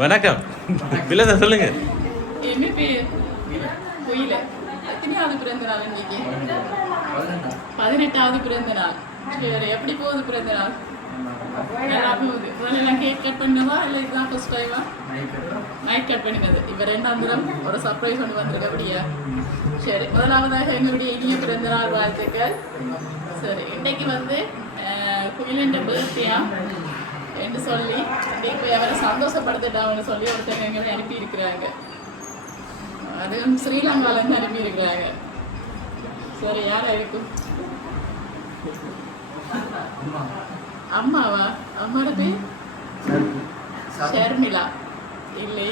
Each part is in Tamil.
வணக்கம். விலத சொல்லுங்க. என்ன பேர்? கோயில. எத்தனையாவது பிறந்த நாள் இன்னைக்கு? 18வது பிறந்த நாள். சரி, எப்படி போகுது பிறந்த நாள்? நல்லா போகுது. முதல்ல கேக் கட் பண்ணவா இல்லை இதுதான் ஃபர்ஸ்ட் டைமா? நைட் கட் பண்ணினது. இப்போ 2ஆம் தரம் ஒரு சர்ப்ரைஸ் ஒன்று வந்திருக்கு. அப்படியா? சரி, முதலாவதாக எங்களுடைய இனிய பிறந்த நாள் வாழ்த்துக்கள். சரி, இன்னைக்கு வந்து குயிலண்ட பர்த்டேயா என்று சொல்லி இப்போ அவரை சந்தோஷப்படுத்திட்டாங்கன்னு சொல்லி ஒருத்தங்க எங்களை அனுப்பியிருக்கிறாங்க. அதுவும் ஸ்ரீலங்காலேருந்து அனுப்பியிருக்கிறாங்க. சரி, யாரா இருக்கும்? அம்மாவா? அம்மாவோட பேர் ஷர்மிளா. இல்லை,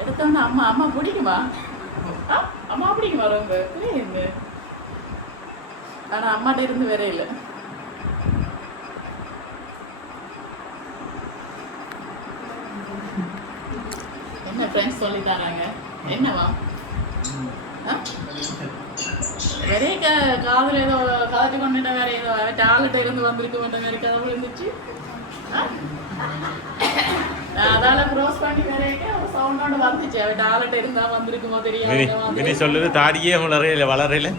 எடுத்து வந்து அம்மா அம்மா பிடிக்குமா? அம்மா பிடிக்குமா ரொம்ப? புரியுது. ஆனால் அம்மாட்ட இருந்து வேற இல்லை. ஃப்ரெண்ட்ஸ் சொல்லி தராங்க. என்னவா வேற காதல் ஏதோ கலட்டி கொண்டுட்ட வேற ஏதோ டாலட் இருந்து வந்திருக்க மாட்டேன் வேற கதை இருந்துச்சு. அதால க்ரோஸ் பண்ணி வேற ஒரு சவுண்டோட வந்துச்சு. அவ டாலட் இருந்தா வந்திருக்குமோ தெரியாது. சொல்லுது தாடியே வளரையில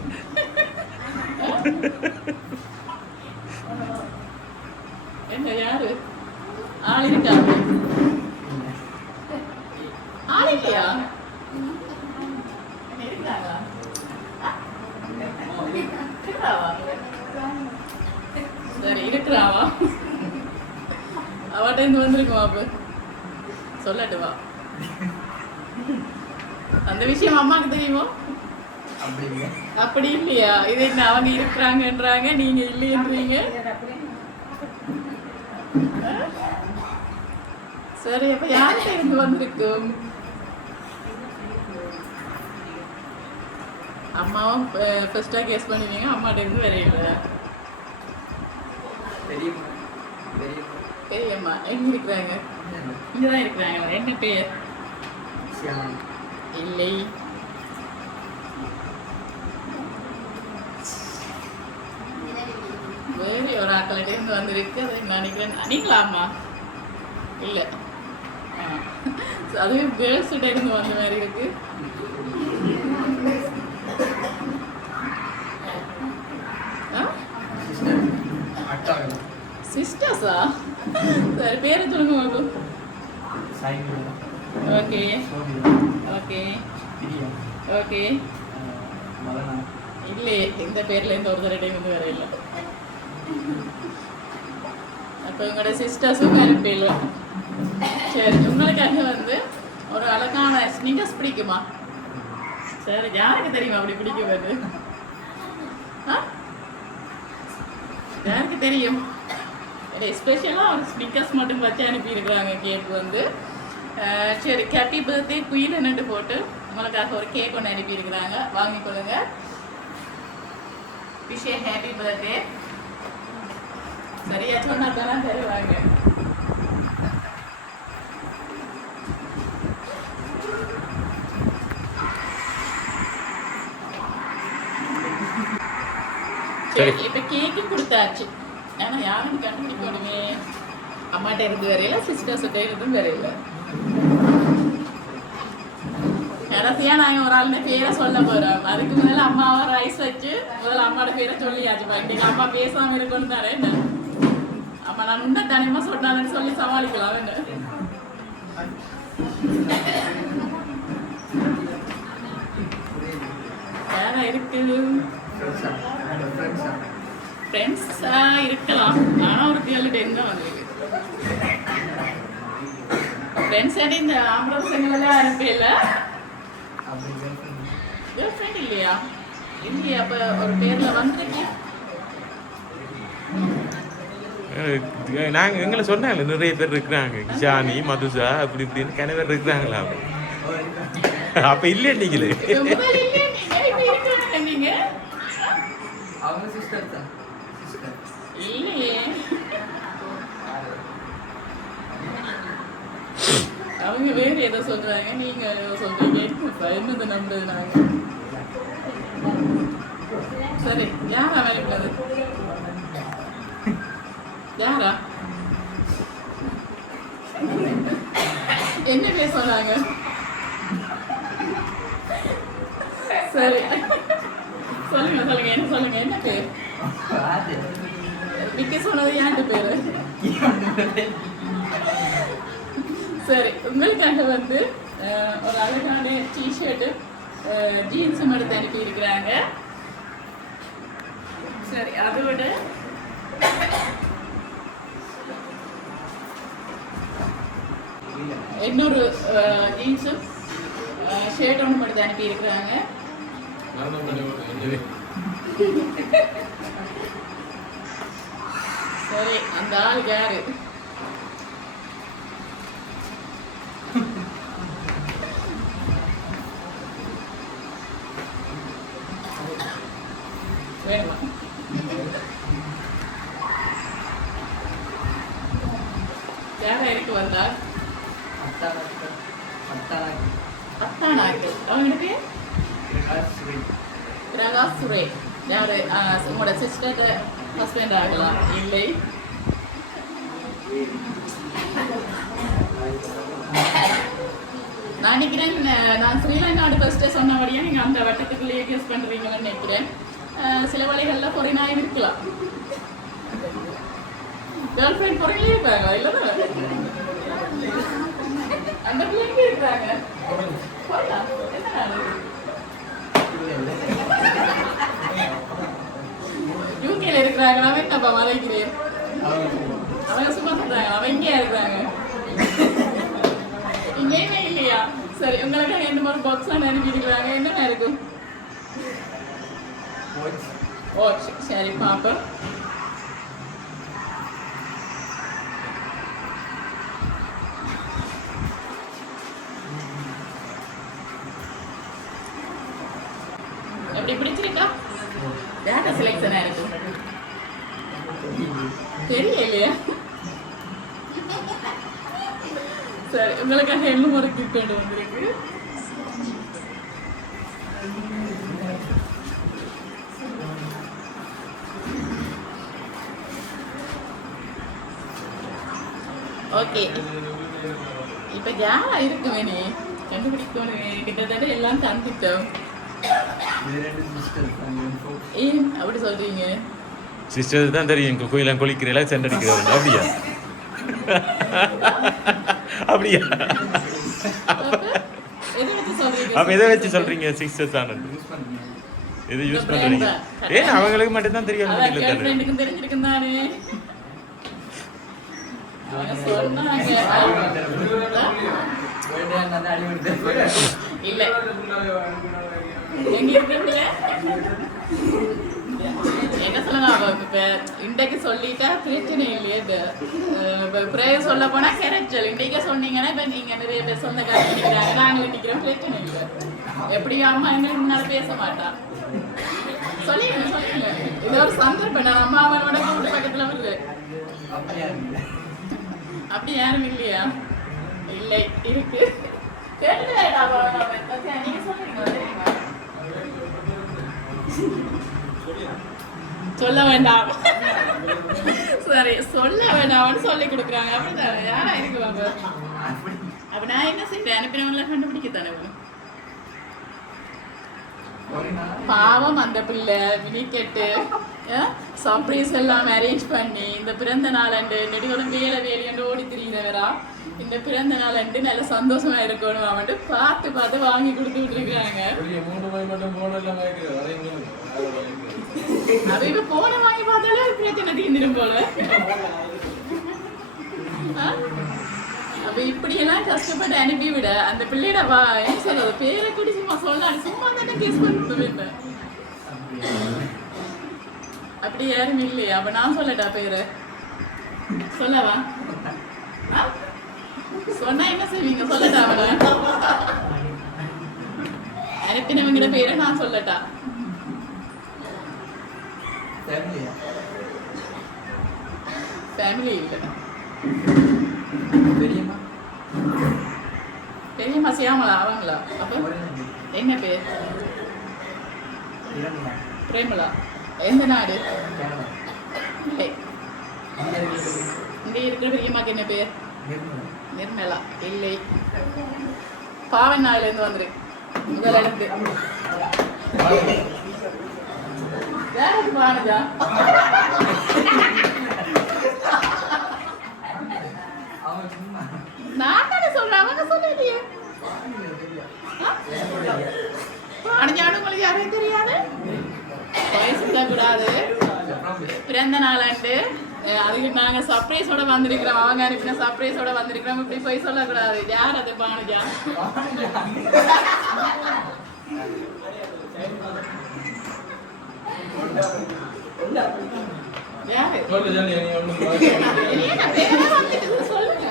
என்ன யாரு ஆள் இருக்கா? ஆள் இல்லையா? சரி இருக்கிறாவா? அவட்ட இருந்து வந்திருக்குமா? அப்ப சொல்லட்டுவா அந்த விஷயம் அம்மாவுக்கு தெரியுமோ? அப்படி இல்லையா? இது என்ன அவங்க இருக்கிறாங்கன்றாங்க நீங்க இல்லையன்றீங்க. சரி அப்ப யார்கிட்ட இருந்து வந்திருக்கும்? அம்மாவும் ஃபர்ஸ்டா கேஸ் பண்ணுவீங்க. அம்மாட்ட இருந்து வேற இல்லை. பெரியம்மா எங்க இருக்கிறாங்க? இங்கதான் இருக்கிறாங்க. என்ன பேர்? இல்லை. வேறு ஒரு ஆக்களிட்ட இருந்து வந்திருக்கு. அதை நினைக்கிறேன். நீங்களா அம்மா? இல்லை, அதுவும் கேர்ள்ஸ் கிட்ட இருந்து வந்த மாதிரி இருக்கு. சிஸ்டர்ஸா? சரி பேரை சொல்லுங்க மாக்கு. Okay okay okay. இல்லையே இந்த பேர்ல இருந்து ஒரு தடவை வந்து வேற இல்லை. அப்போ உங்களோட சிஸ்டர்ஸும் வேற பேர். சரி உங்களுக்காக வந்து ஒரு அழகான ஸ்னிக்கர்ஸ் பிடிக்குமா? சரி யாருக்கு தெரியுமா அப்படி பிடிக்கும்? அது யாருக்கு தெரியும்? ஸ்பெஷலாக ஒரு ஸ்னிக்கர்ஸ் மட்டும் வச்சு அனுப்பியிருக்கிறாங்க கேக் வந்து. சரி ஹாப்பி பர்த்டே குயின் என்னட்டு போட்டு உங்களுக்காக ஒரு கேக் ஒன்று அனுப்பியிருக்கிறாங்க. வாங்கிக்கொள்ளுங்க. விஷய ஹாப்பி பர்த்டே. சரியா சொன்னா தானே தருவாங்க. இப்ப கேக்கு கொடுத்தாச்சு. ஏன்னா யாரும் கண்டுபிடிக்கணுமே. அம்மாட்ட இருந்து வரையில சிஸ்டர்ஸ்கிட்ட இருந்தும் வரையில. கடைசியா நாங்க ஒரு ஆளுன பேரை சொல்ல போறோம். அதுக்கு முதல்ல அம்மாவை ரைஸ் வச்சு முதல்ல அம்மாவோட பேரை சொல்லியாச்சு. இன்னைக்கு அம்மா பேசாம இருக்கணும் தானே. என்ன அம்மா நான் உண்ட தனிமா சொன்னாலும் சொல்லி சமாளிக்கலாம். என்ன வேற இருக்கு? ஃப்ரெண்ட்ஸா இருக்கலாம். ஆனால் ஒரு கேர்ள்கிட்ட இருந்து தான் வந்திருக்கு. ஃப்ரெண்ட்ஸ் இந்த ஆம்பளை பசங்களெல்லாம் அனுப்பல. கேர்ள் ஃப்ரெண்ட் இல்லையா? இல்லையா? அப்போ ஒரு பேரில் வந்திருக்கேன். நாங்கள் எங்களை சொன்னாங்க நிறைய பேர் இருக்கிறாங்க. கிஷானி மதுசா அப்படி இப்படின்னு கன பேர் இருக்கிறாங்களா? அப்போ இல்லையா நீங்களே? இல்லையே அவங்க வேறு ஏதோ சொல்றாங்க. நீங்க ஏதோ சொல்றீங்க. என்னது நம்புறது நாங்க? சரி யாரா வேலைப்படாது? யாரா? என்ன பேர் சொன்னாங்க? சரி சொல்லுங்க சொல்லுங்க. என்ன சொல்லுங்க? என்ன பேர்? விக்கி சொன்னது ஏன்ட்டு பேரு? சரி உங்களுக்காக வந்து ஒரு அழகான டிஷர்ட்டு ஜீன்ஸும் எடுத்து அனுப்பி இருக்கிறாங்க. சரி அதோட இன்னொரு ஜீன்ஸும் ஷர்ட் ஒன்று எடுத்து அனுப்பி இருக்கிறாங்க. சரி அந்த ஆள் யாரு? வேணுமா? யாரா இருக்கு வந்தா? தானாக்கள் அவங்களோட பேர் பிரகாஷ் சுரே யாரு உங்களோட சிஸ்டர் ஹஸ்பண்ட் ஆகலாம் இல்லை நான் நினைக்கிறேன் நான் ஸ்ரீலங்காடு ஃபர்ஸ்ட்டே சொன்னபடியாக நீங்கள் அந்த வட்டத்துக்குள்ளேயே கேஸ் பண்ணுறீங்கன்னு நினைக்கிறேன் சில வழிகளில் பொறினாயும் இருக்கலாம் கேர்ள் ஃப்ரெண்ட் பொறியிலே இருக்காங்க இல்லைன்னா அந்த பிள்ளைங்க இருக்காங்க யூகேல இருக்கிறாங்களா என்னப்பா மலைக்கிறேன் அவங்க சும்மா சொல்றாங்க அவங்க இங்கேயா இருக்கிறாங்க இங்கேயுமே இல்லையா சரி உங்களுக்கு எந்த மாதிரி பாக்ஸ் அனுப்பிடுறாங்க என்னென்ன இருக்கும் ஓ சரி பாப்பா எப்படி பிடிச்சிருக்கா டேட்டா செலெக்ஷனா இருக்கும் தெரியலையா சரி உங்களுக்காக இன்னும் ஒரு கிஃப்ட் கொண்டு வந்திருக்கு ஓகே இப்ப யாரா இருக்குமே நீ கண்டுபிடிக்கணும் கிட்டத்தட்ட எல்லாம் தந்துட்டோம் ஏன் அப்படி சொல்றீங்க சிஸ்டர் தான் தெரியும் இங்கே கோயிலாம் கொளிக்கிறீங்களா சென்றடிக்கிறவங்க அப்படியா அப்படியா அப்போ எதை வச்சு சொல்றீங்க சிஸ்டர் தான் எது யூஸ் பண்ணுறீங்க ஏன் அவங்களுக்கு மட்டும்தான் தெரியும் தெரிஞ்சிருக்கும் தானே இல்ல எங்க இருக்கீங்க என்ன சொல்லலாம் இப்ப இன்றைக்கு சொல்லிட்டா பிரச்சனை இல்லையே பிரேயர் சொல்ல போனா கரெக்டல் இன்றைக்கு சொன்னீங்கன்னா இப்ப நீங்க நிறைய பேர் சொந்தக்காரங்க நிக்கிறாங்க நாங்களும் நிக்கிறோம் பிரச்சனை இல்லை எப்படி அம்மா எங்களுக்கு முன்னால பேச மாட்டா சொல்லிடுங்க சொல்லிடுங்க இது ஒரு சந்தர்ப்பம் நான் அம்மா அவனோட வீட்டு பக்கத்துல வருது அப்படி யாரும் இல்லையா இல்லை இருக்கு நீங்க சொல்றீங்க சொல்ல வேண்டாம் சரி சொல்ல வேண்டாம்னு சொல்லி கொடுக்குறாங்க அப்படித்தானே யாரா இருக்குவாங்க அப்ப நான் என்ன செய்வேன் அனுப்பினவங்கள கண்டுபிடிக்கத்தானே பாவம் அந்த பிள்ளை மினிக்கெட்டு சர்ப்ரைஸ் எல்லாம் அரேஞ்ச் பண்ணி இந்த பிறந்த நாள் அண்டு நெடுகளும் வேலையண்டு ஓடி திரிகிறவரா இந்த பிறந்த நாள் அண்டு நல்ல சந்தோஷமா இருக்கணும் அவன்ட்டு பார்த்து பார்த்து வாங்கி கொடுத்துட்டு இருக்காங்க அவ இப்ப போன வாங்கி பார்த்தாலே பிரச்சனை தீர்ந்துடும் போல அப்ப இப்படி எல்லாம் கஷ்டப்பட்டு அனுப்பி விட அந்த பிள்ளையோட என்ன சொல்றது பேரை கூடி சும்மா சொல்லலாம் சும்மா தானே கேஸ் பண்ணிட்டு அப்படி யாரும் இல்லையா அப்ப நான் சொல்லட்டா பேரு சொல்லவா சொன்னா என்ன செய்வீங்க சொல்லட்டா அவள அனுப்பினவங்கிட்ட பேரை நான் சொல்லட்டா ஃபேமிலி இல்லை பெரியம்மா சியாமலா அவங்களா அப்ப என்ன பேர் பிரேமலா எந்த நாடு இங்க இருக்கிற பெரியம்மாக்கு என்ன பேர் நிர்மலா இல்லை பாவன் நாள்ல இருந்து வந்துருக்கு முதல்ல இருந்து யாருக்கு பானுஜா நான் தானே சொல்றேன் அவங்க சொல்லலையே பானுஜானு உங்களுக்கு யாரும் தெரியாது வயசுல கூடாது பிறந்த நாளாண்டு அதுக்கு நாங்க சர்ப்ரைஸோட வந்திருக்கிறோம் அவங்க அனுப்பின சர்ப்ரைஸோட வந்திருக்கிறோம் இப்படி போய் சொல்லக்கூடாது யார் அது பானுஜா யாரு சொல்லுங்க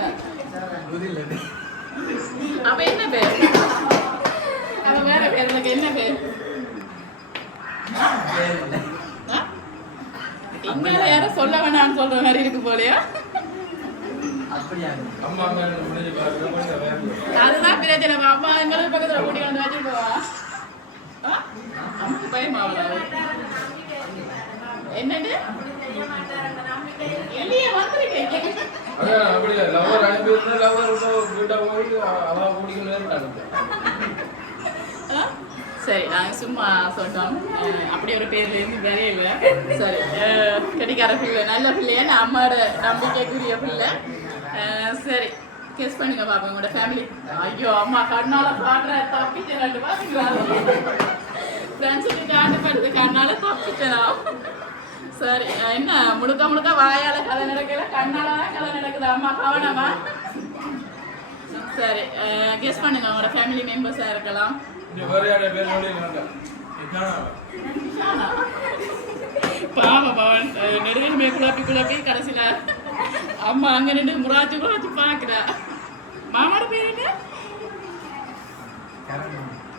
அப்ப என்ன பேர் அப்ப வேற பேர் என்ன பேர் இங்க யாரும் சொல்ல வேணாம்னு சொல்ற மாதிரி இருக்கு போலயா அதுதான் பிரச்சனை. அம்மா எங்களுக்கு பக்கத்துல கூட்டி வந்து வச்சுட்டு போவா. அம்மாக்கு பயமா என்னது எல்லையே வந்திருக்கேன். சரி நாங்கள் சும்மா சொல்லிட்டோம். அப்படி ஒரு பேர்ல இருந்து வேறே இல்லை. சரி கெட்டிக்கார பிள்ளை நல்ல பிள்ளையா நான் அம்மாவோட நம்பிக்கைக்குரிய பிள்ளை. சரி கெஸ் பண்ணுங்க பாப்பா உங்களோட ஃபேமிலி. ஐயோ அம்மா கண்ணால காட்டுற தப்பிச்சேன். 2 பாத்தீங்களா ஃப்ரெண்ட்ஸுக்கு காட்டுப்படுது கண்ணால தப்பிச்சேனா. சரி என்ன முழுக்க முழுக்க வாயால கதை நடக்கல கண்ணால தான் கதை நடக்குது. அம்மா கவனமா. சரி கெஸ் பண்ணுங்க உங்களோட ஃபேமிலி மெம்பர்ஸா இருக்கலாம். பாவ பவன் நெடுவே குழப்பி கடைசியில அம்மா அங்க நின்று முறாச்சு பாக்குறா. மாமாவோட பேர் என்ன?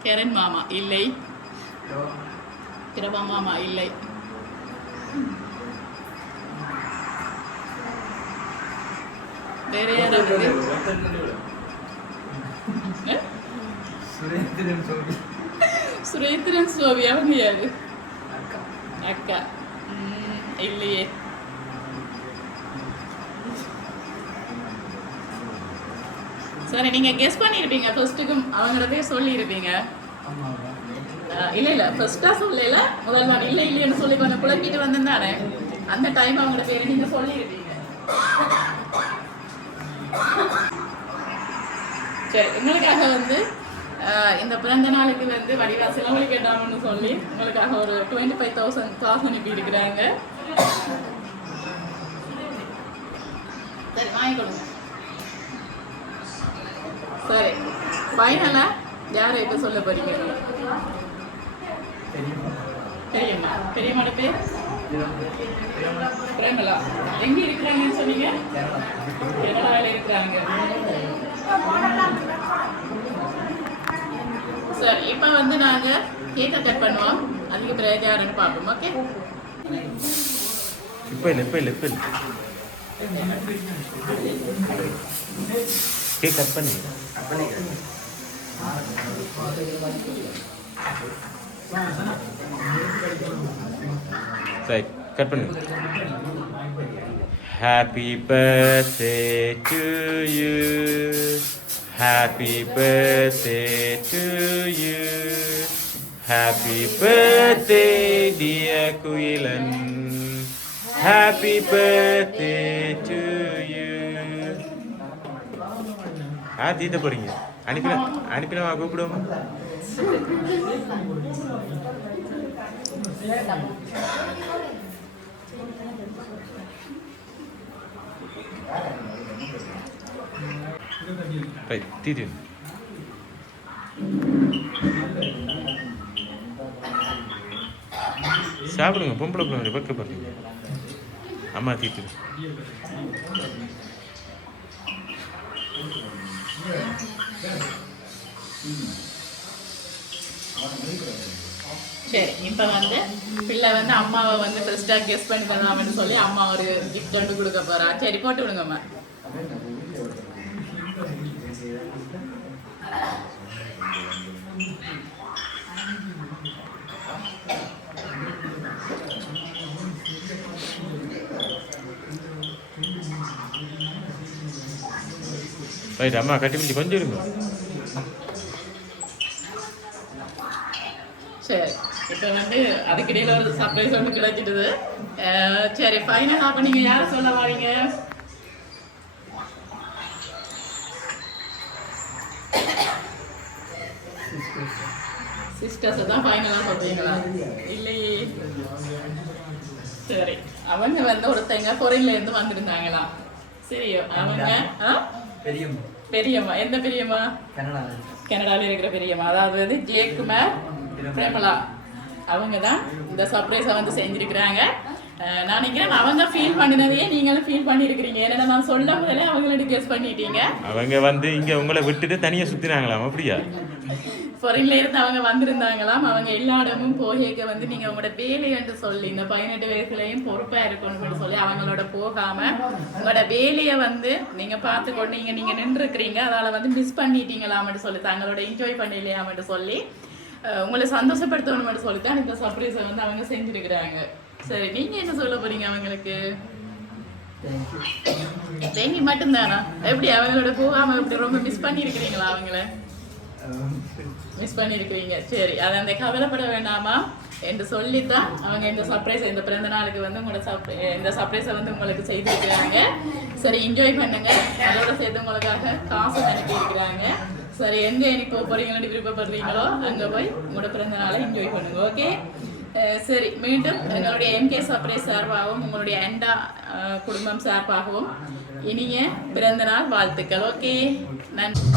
கரண் மாமா இல்லை. பிரபா மாமா இல்லை. வேற யாராவது? சுரேந்திரன் சோவி அவங்க யாரு? அக்கா இல்லையே. சரி நீங்க கெஸ் பண்ணிருப்பீங்க. ஃபர்ஸ்ட்டுக்கும் அவங்களோட பேர் சொல்லியிருப்பீங்க. இல்ல ஃபர்ஸ்டா சொல்லல முதல் நாள் இல்லைன்னு சொல்லி கொஞ்சம் குழப்பிட்டு வந்திருந்தானே அந்த டைம் அவங்களோட பேரை நீங்க சொல்லியிருப்பீங்க. சரி உங்களுக்காக வந்து இந்த பிறந்த நாளுக்கு வந்து வடிவா செலவழிக்கட்டாம்னு சொல்லி உங்களுக்காக ஒரு 25,000 காசு அனுப்பி இருக்கிறாங்க. சரி வாங்கி கொடுங்க. சரி ஃபைனலா யாரை இப்போ சொல்ல போறீங்க? பெரியம்மா. பெரியம்மாட பேர் பிரேமலா. எங்க இருக்கிறாங்கன்னு சொன்னீங்க? கனடாவில் இருக்கிறாங்க. சரி இப்போ வந்து நாங்க கேக்கை கட் பண்ணுவோம். அதுக்கு பிறகு யாருன்னு பார்ப்போம். ஓகே இப்போ இல்லை கேக் கட் பண்ணி சரி கட் பண்ணு. Happy birthday to you. Happy birthday to you. Happy birthday dear Kuilan. Happy birthday to you. தீத்த போறீங்க. அனுப்பினா கூப்பிடுவோமா? தீதி சாப்பிடுங்க. பொம்பளை பிள்ளை பக்க போறீங்க. அம்மா தீத்து சரி இப்போ வந்து பிள்ளை வந்து அம்மாவை வந்து ஃபர்ஸ்ட்டாக கெஸ் பண்ணி தரலாம்னு சொல்லி அம்மா ஒரு கிஃப்ட் ஒன்று கொடுக்க போறா. சரி போட்டு விடுங்கம்மா. ரைட் அம்மா கட்டி பிடிச்சி கொஞ்சம் இருங்க. சரி இப்போ வந்து அதுக்கிடையில் ஒரு சர்ப்ரைஸ் ஒன்று கிடைச்சிடுது. சரி ஃபைனல் அப்போ நீங்கள் யாரை சொல்ல வாரீங்க? சிஸ்டர்ஸை தான் ஃபைனலாக சொல்றீங்களா? இல்லையே. சரி அவங்க வந்து ஒருத்தங்க ஃபாரின்லேருந்து வந்திருந்தாங்களாம். சரி அவங்க பெரியம்மா. எந்த பெரியம்மா? கனடாவில் இருக்கிற பெரியம்மா. அதாவது ஜேக்குமார் பிரேமலா அவங்க தான் இந்த சர்ப்ரைஸை வந்து செஞ்சிருக்கிறாங்க. நான் நினைக்கிறேன் அவங்க ஃபீல் பண்ணினதையே நீங்களும் ஃபீல் பண்ணியிருக்கிறீங்க. ஏன்னா நான் சொல்ல முதல்ல அவங்களோட கெஸ் பண்ணிட்டீங்க. அவங்க வந்து இங்கே உங்களை விட்டுட்டு தனியாக சுற்றினாங்களாம். அப்படியா? ஃபாரின்ல இருந்து அவங்க வந்திருந்தாங்களாம். அவங்க எல்லா இடமும் போகேக்க வந்து நீங்க உங்களோட வேலைன்னு சொல்லி இந்த 18 வயசுலயும் பொறுப்பா இருக்கணும்னு சொல்லி அவங்களோட போகாம உங்களோட வேலையை வந்து நீங்க பார்த்துக்கொண்டு நீங்க நின்றுக்கிறீங்க, அதால வந்து மிஸ் பண்ணிட்டீங்களாம்னு சொல்லி தங்களோட என்ஜாய் பண்ணலையாமட்டு சொல்லி உங்களை சந்தோஷப்படுத்தணும்னு சொல்லி தான் இந்த சர்ப்ரைஸை வந்து அவங்க செஞ்சிருக்கிறாங்க. சரி, நீங்க என்ன சொல்ல போறீங்க அவங்களுக்கு? தேங்கி மட்டும்தானா? எப்படி அவங்களோட போகாம எப்படி ரொம்ப மிஸ் பண்ணிருக்கிறீங்களா? அவங்கள மிஸ் பண்ணிருக்கிறீங்க. சரி, அதை அந்த கவலைப்பட வேண்டாமா என்று சொல்லித்தான் அவங்க இந்த சர்ப்ரைஸ், இந்த பிறந்த நாளுக்கு வந்து உங்களோட இந்த சர்ப்ரைஸை வந்து உங்களுக்கு செய்திருக்கிறாங்க. சரி, என்ஜாய் பண்ணுங்க. அதோட சேர்த்து உங்களுக்காக காசு அனுப்பி இருக்கிறாங்க. சரி, எங்க எனக்கு போக போறீங்கன்னு விருப்பப்படுறீங்களோ அங்க போய் உங்களோட பிறந்த நாளை என்ஜாய் பண்ணுங்க. ஓகே, சரி, மீண்டும் எங்களுடைய MK சர்ப்ரைஸ் சார்பாகவும் உங்களுடைய அண்டா குடும்பம் சார்பாகவும் இனிய பிறந்த நாள் வாழ்த்துக்கள். ஓகே, நன்றி.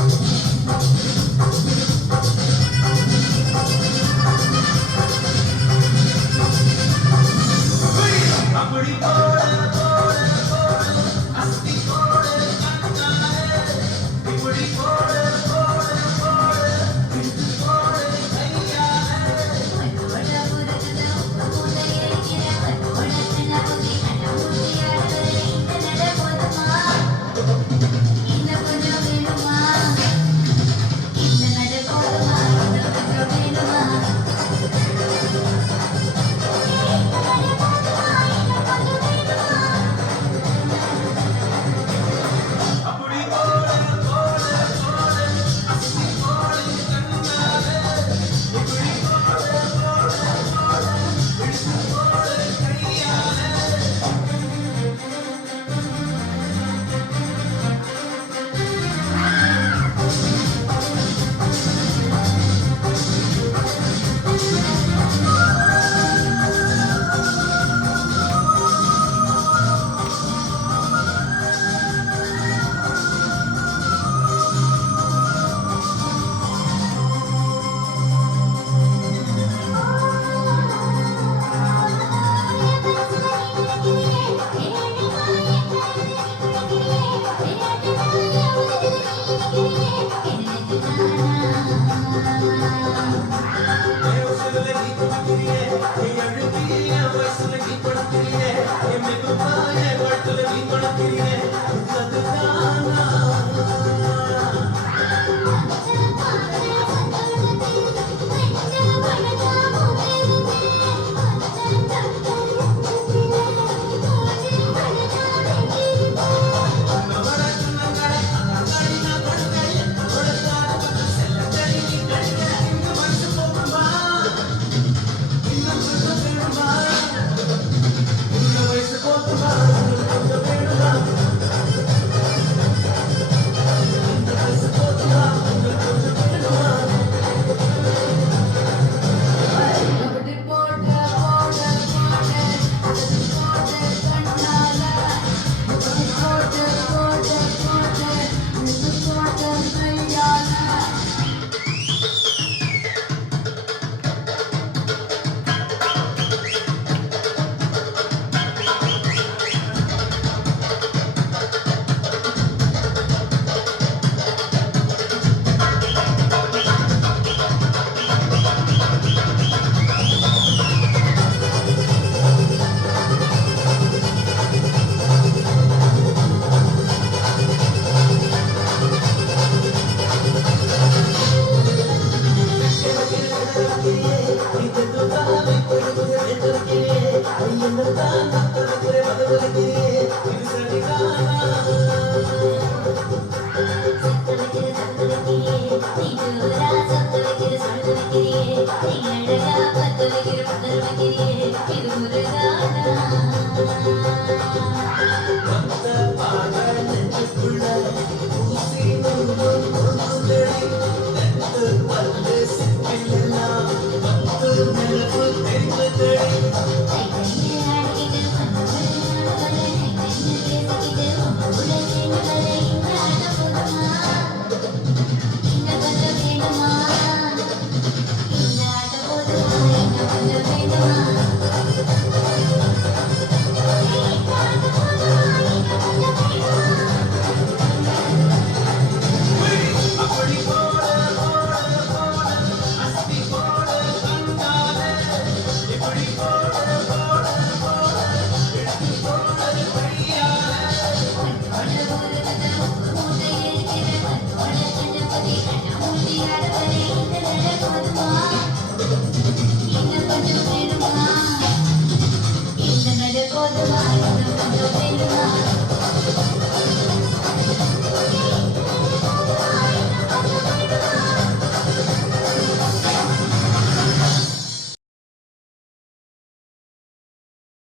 Bye.